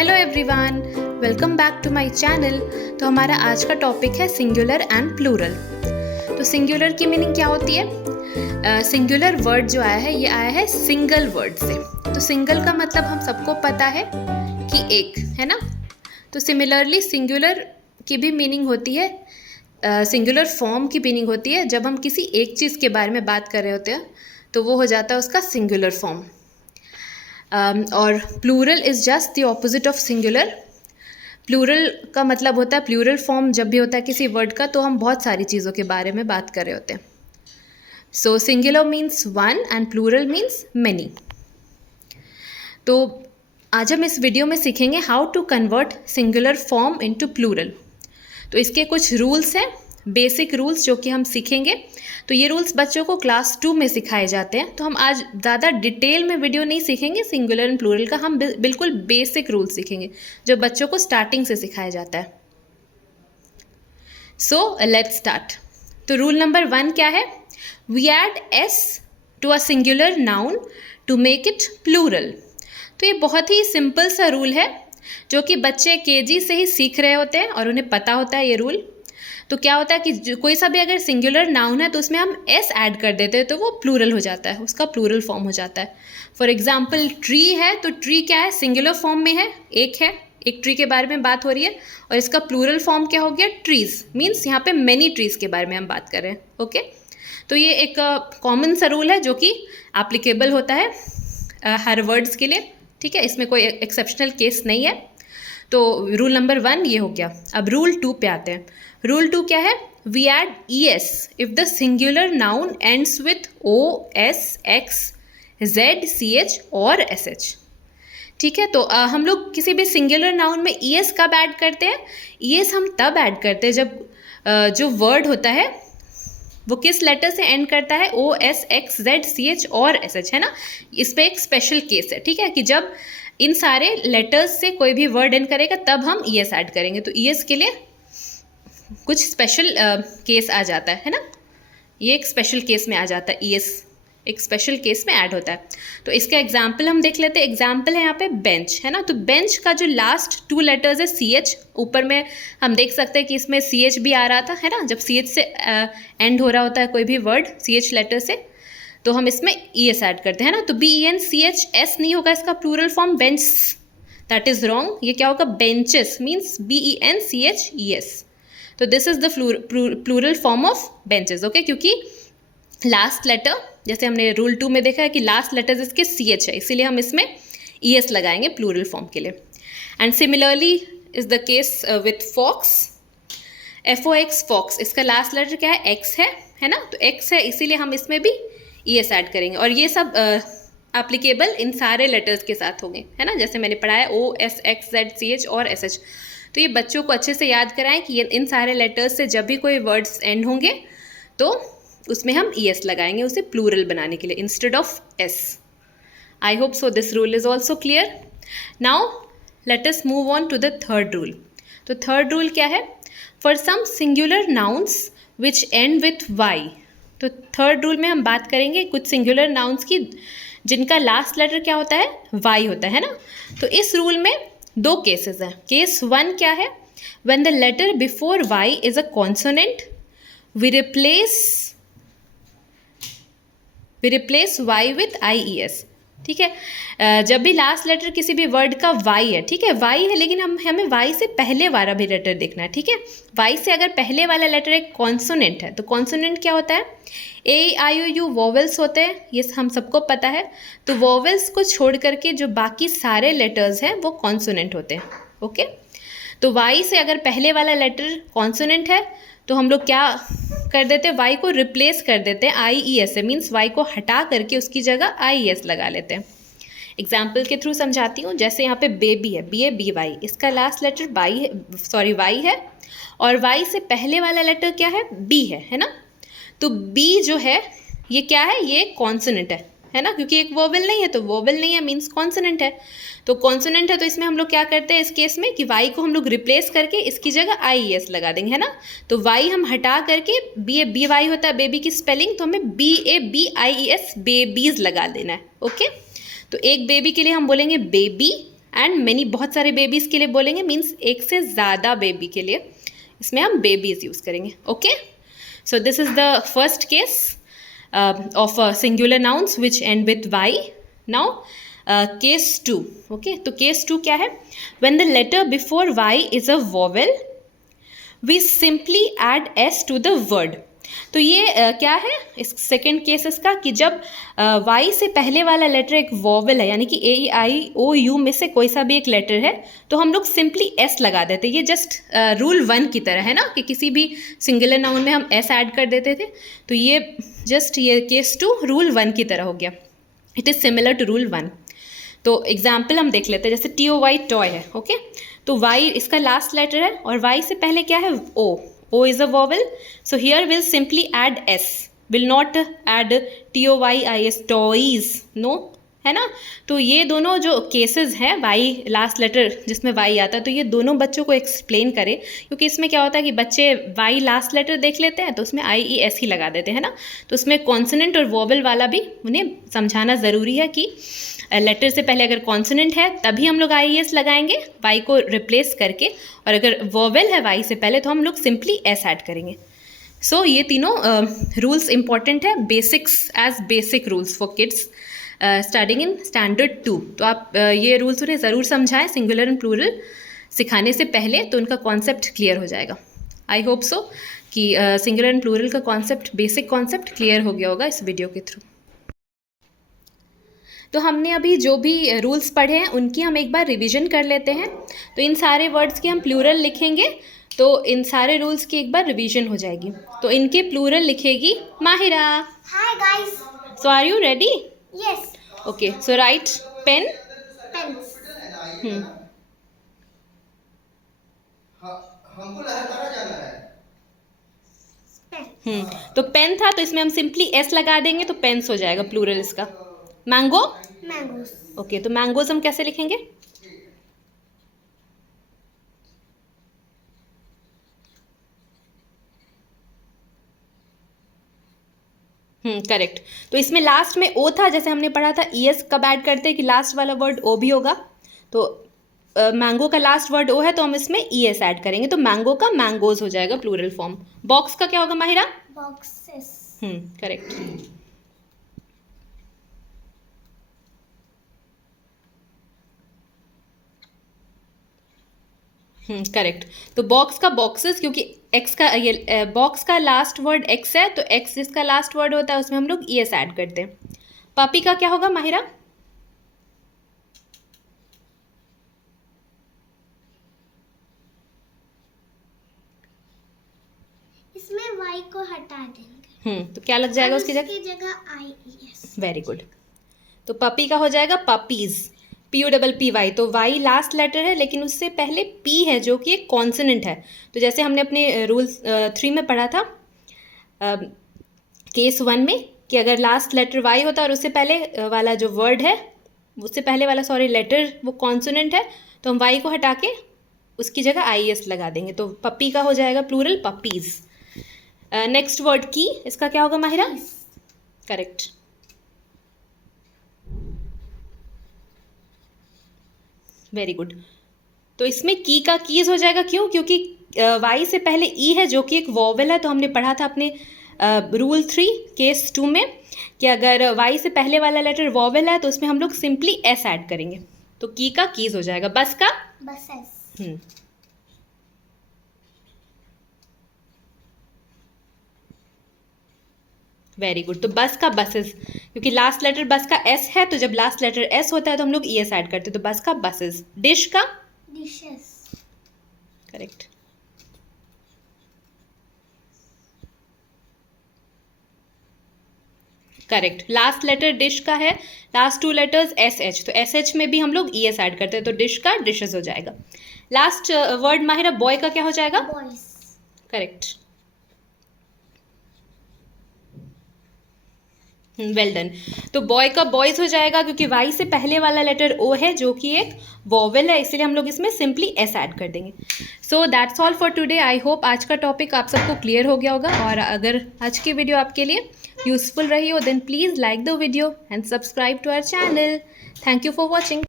Hello everyone, welcome back to my channel. तो हमारा आज का टॉपिक है सिंगुलर एंड प्लूरल। तो सिंगुलर की मीनिंग क्या होती है? सिंगुलर वर्ड जो आया है ये आया है सिंगल वर्ड से। तो सिंगल का मतलब हम सबको पता है कि एक, है ना। तो सिमिलरली सिंगुलर की भी मीनिंग होती है, सिंगुलर फॉर्म की मीनिंग होती है जब हम किसी एक चीज़ के बारे में बात कर रहे होते हैं तो वो हो जाता है उसका सिंगुलर फॉर्म। और plural is just the opposite of singular. Plural का मतलब होता है, प्लूरल फॉर्म जब भी होता है किसी वर्ड का तो हम बहुत सारी चीज़ों के बारे में बात कर रहे होते हैं। So singular means one and plural means many. तो आज हम इस वीडियो में सीखेंगे how to convert singular form into plural. तो इसके कुछ रूल्स हैं, बेसिक रूल्स जो कि हम सीखेंगे। तो ये रूल्स बच्चों को क्लास 2 में सिखाए जाते हैं। तो हम आज ज़्यादा डिटेल में वीडियो नहीं सीखेंगे सिंगुलर एंड प्लूरल का, हम बिल्कुल बेसिक रूल सीखेंगे जो बच्चों को स्टार्टिंग से सिखाया जाता है। So let's start. तो रूल नंबर 1 क्या है? We add S to a singular noun to make it plural. तो ये बहुत ही सिंपल सा रूल है जो कि बच्चे केजी से ही सीख रहे होते हैं और उन्हें पता होता है ये रूल। तो क्या होता है कि कोई सा भी अगर सिंगुलर नाउन है तो उसमें हम एस ऐड कर देते हैं तो वो प्लूरल हो जाता है, उसका प्लूरल फॉर्म हो जाता है। फॉर एग्जाम्पल ट्री है, तो ट्री क्या है? सिंगुलर फॉर्म में है, एक ट्री के बारे में बात हो रही है और इसका प्लूरल फॉर्म क्या हो गया? ट्रीज। मीन्स यहाँ पे मेनी ट्रीज के बारे में हम बात कर रहे हैं। ओके, तो ये एक कॉमन सा रूल है जो कि एप्लीकेबल होता है हर वर्ड्स के लिए। ठीक है, इसमें कोई एक्सेप्शनल केस नहीं है। तो रूल नंबर 1 ये हो गया। अब रूल 2 पे आते हैं। रूल 2 क्या है? We add E S if the singular noun ends with O S X Z C H और एस एच। ठीक है, तो हम लोग किसी भी सिंगुलर नाउन में ई एस कब ऐड करते हैं? ई एस हम तब ऐड करते हैं जब जो वर्ड होता है वो किस लेटर से एंड करता है? O S X Z C H और एस एच, है ना। इस पर एक स्पेशल केस है, ठीक है, कि जब इन सारे लेटर्स से कोई भी वर्ड एंड करेगा तब हम ई एस ऐड करेंगे। तो ई एस के लिए कुछ स्पेशल केस आ जाता है ना। ये एक स्पेशल केस में आ जाता है, ई एस एक स्पेशल केस में ऐड होता है। तो इसका एग्जाम्पल हम देख लेते हैं। एग्जाम्पल है यहाँ पे बेंच, है ना। तो बेंच का जो लास्ट 2 लेटर्स है सी एच, ऊपर में हम देख सकते हैं कि इसमें सी एच भी आ रहा था, है ना। जब सी एच से एंड हो रहा होता है कोई भी वर्ड सी एच लेटर से तो हम इसमें ई एस ऐड करते हैं ना। तो B E N C H S नहीं होगा इसका plural form bench, that is wrong. ये क्या होगा? Benches, means B E N C H E S. तो this is the plural form of benches. Okay, क्योंकि लास्ट लेटर, जैसे हमने रूल 2 में देखा है कि लास्ट लेटर इसके सी एच है, इसीलिए हम इसमें ई एस लगाएंगे प्लूरल फॉर्म के लिए। And similarly is the case with fox, F O X, fox. इसका लास्ट लेटर क्या है? एक्स है ना। तो एक्स है इसीलिए हम इसमें भी ई एस ऐड करेंगे। और ये सब एप्लीकेबल इन सारे लेटर्स के साथ होंगे, है ना, जैसे मैंने पढ़ाया O S X Z C H और एस एच। तो ये बच्चों को अच्छे से याद कराएं कि ये इन सारे लेटर्स से जब भी कोई वर्ड्स एंड होंगे तो उसमें हम ई एस लगाएंगे उसे प्लूरल बनाने के लिए instead of S. I hope so this rule is also clear. Now let us move on to the third rule. तो थर्ड रूल क्या है? For some singular nouns which end with Y. तो third rule में हम बात करेंगे कुछ singular nouns की जिनका लास्ट लेटर क्या होता है? वाई होता है ना। तो इस रूल में 2 केसेस हैं। केस 1 क्या है? When the letter before Y is a consonant we replace Y with I E S. ठीक है, जब भी लास्ट लेटर किसी भी वर्ड का वाई है, ठीक है, वाई है लेकिन हमें वाई से पहले वाला भी लेटर देखना है। ठीक है, वाई से अगर पहले वाला लेटर एक कॉन्सोनेंट है तो कॉन्सोनेंट क्या होता है? ए आई ओ यू वोवेल्स होते हैं, ये हम सबको पता है। तो वोवेल्स को छोड़ करके जो बाकी सारे लेटर्स हैं वो कॉन्सोनेंट होते हैं। ओके, तो वाई से अगर पहले वाला लेटर कॉन्सोनेंट है तो हम लोग क्या कर देते हैं? वाई को रिप्लेस कर देते हैं आई ई एस से, मीन्स वाई को हटा करके उसकी जगह आई ई एस लगा लेते हैं। एग्जाम्पल के थ्रू समझाती हूँ। जैसे यहाँ पे बेबी है, बी ए बी वाई, इसका लास्ट लेटर वाई है और वाई से पहले वाला लेटर क्या है? बी है ना। तो बी जो है ये क्या है? ये कॉन्सोनेंट है ना, क्योंकि एक वोवेल नहीं है तो वोवेल नहीं है मीन्स कॉन्सोनेंट है। तो कॉन्सोनेंट है तो इसमें हम लोग क्या करते हैं इस केस में कि वाई को हम लोग रिप्लेस करके इसकी जगह आई ई एस लगा देंगे, है ना। तो वाई हम हटा करके बी ए बी वाई होता है बेबी की स्पेलिंग, तो हमें B A B I E S babies लगा देना है। ओके, तो एक बेबी के लिए हम बोलेंगे बेबी एंड मेनी बहुत सारे बेबीज़ के लिए बोलेंगे, मीन्स एक से ज़्यादा बेबी के लिए इसमें हम बेबीज़ यूज़ करेंगे. Okay, so this is the first case of singular nouns which end with Y. Now case 2. Okay, तो केस 2 क्या है? When the letter before Y is a vowel we simply add S to the word. तो ये क्या है इस second case इसका, कि जब वाई से पहले वाला लेटर एक वॉवेल है, यानी कि ए आई ओ यू में से कोई सा भी एक लेटर है, तो हम लोग सिंपली एस लगा देते. ये जस्ट रूल 1 की तरह है ना, कि किसी भी सिंगुलर नाउन में हम एस ऐड कर देते थे. तो ये जस्ट ये केस 2 रूल 1 की तरह हो गया. It is similar to rule 1. तो एग्जाम्पल हम देख लेते हैं. जैसे TOY टॉय है. ओके, तो वाई इसका लास्ट लेटर है और वाई से पहले क्या है? ओ. O is a vowel, so here we'll simply add S. Will not add TOYIS, toys, no, है ना. तो ये दोनों जो केसेस हैं, वाई लास्ट लेटर जिसमें वाई आता है, तो ये दोनों बच्चों को एक्सप्लेन करें, क्योंकि इसमें क्या होता है कि बच्चे वाई लास्ट लेटर देख लेते हैं तो उसमें IES ही लगा देते हैं ना. तो उसमें कॉन्सोनेंट और वॉवल वाला भी उन्हें समझाना ज़रूरी है कि लेटर से पहले अगर कॉन्सोनेंट है तभी हम लोग IES लगाएंगे वाई को रिप्लेस करके, और अगर वॉवेल है वाई से पहले तो हम लोग सिंपली एस ऐड करेंगे. सो ये तीनों रूल्स इंपॉर्टेंट है, basics as basic rules for kids starting in standard 2. तो आप ये रूल्स उन्हें ज़रूर समझाएं सिंगुलर एंड प्लूरल सिखाने से पहले, तो उनका कॉन्सेप्ट क्लियर हो जाएगा. आई होप सो कि सिंगुलर एंड प्लूरल का कॉन्सेप्ट, बेसिक कॉन्सेप्ट क्लियर हो गया होगा इस वीडियो के थ्रू. तो हमने अभी जो भी रूल्स पढ़े हैं उनकी हम एक बार रिवीजन कर लेते हैं. तो इन सारे वर्ड्स के हम प्लूरल लिखेंगे, तो इन सारे रूल्स की एक बार रिवीजन हो जाएगी. तो इनके प्लूरल लिखेगी Mahira. Hi guys. So are you ready? Yes. Okay, so write pen. Pens. हमको लहरदारा जाना है. Pen. तो पेन था, तो इसमें हम सिंपली एस लगा देंगे तो पेन्स हो जाएगा प्लूरल इसका. मैंगो. Mangoes. ओके, तो मैंगोज हम कैसे लिखेंगे? करेक्ट. तो इसमें लास्ट में ओ था, जैसे हमने पढ़ा था ES कब ऐड करते हैं कि लास्ट वाला वर्ड ओ भी होगा. तो मैंगो का लास्ट वर्ड ओ है तो हम इसमें ES ऐड करेंगे, तो मैंगो का मैंगोज हो जाएगा प्लूरल फॉर्म. बॉक्स का क्या होगा माहिरा? Boxes. करेक्ट. करेक्ट. तो बॉक्स का बॉक्सेस, क्योंकि एक्स का ये बॉक्स का लास्ट वर्ड एक्स है, तो एक्स जिसका लास्ट वर्ड होता है उसमें हम लोग ES ऐड करते हैं. पापी का क्या होगा माहिरा? इसमें Y को हटा देंगे. तो क्या लग जाएगा और उसकी जगह? जगह IES. Very good. तो पपी का हो जाएगा पपीज. PUPPY. तो वाई लास्ट लेटर है लेकिन उससे पहले P है जो कि एक कॉन्सोनेंट है. तो जैसे हमने अपने रूल 3 में पढ़ा था केस 1 में, कि अगर लास्ट लेटर वाई होता है और उससे पहले वाला जो वर्ड है, उससे पहले वाला लेटर वो कॉन्सोनेंट है, तो हम वाई को हटा के उसकी जगह IES लगा देंगे. तो पपी का हो जाएगा प्लूरल पपीज. नेक्स्ट वर्ड की, इसका क्या होगा माहिरा? करेक्ट. Very good. तो इसमें की का कीज हो जाएगा. क्यों? क्योंकि वाई से पहले ई है जो कि एक वॉवेल है. तो हमने पढ़ा था अपने रूल 3 केस 2 में कि अगर वाई से पहले वाला लेटर वॉवेल है तो उसमें हम लोग सिंपली एस ऐड करेंगे. तो की का कीज हो जाएगा. बस का Buses. Very good. तो बस का बसेस, क्योंकि लास्ट लेटर बस का एस है, तो जब लास्ट लेटर एस होता है तो हम लोग ES ऐड करते हैं. तो बस का बसेस. डिश का? Dishes. Correct. Correct. Last letter dish का है, लास्ट 2 लेटर्स SH, तो SH में भी हम लोग ES ऐड करते हैं. तो डिश का डिशेस हो जाएगा. लास्ट वर्ड माहिरा बॉय का क्या हो जाएगा? Boys. करेक्ट. Well done. तो बॉय का बॉयज हो जाएगा, क्योंकि वाई से पहले वाला लेटर ओ है जो कि एक वॉवेल है, इसलिए हम लोग इसमें सिंपली एस ऐड कर देंगे. So that's all for today. I hope आज का टॉपिक आप सबको क्लियर हो गया होगा, और अगर आज की वीडियो आपके लिए यूजफुल रही हो then please like the video and subscribe to our channel. Thank you for watching.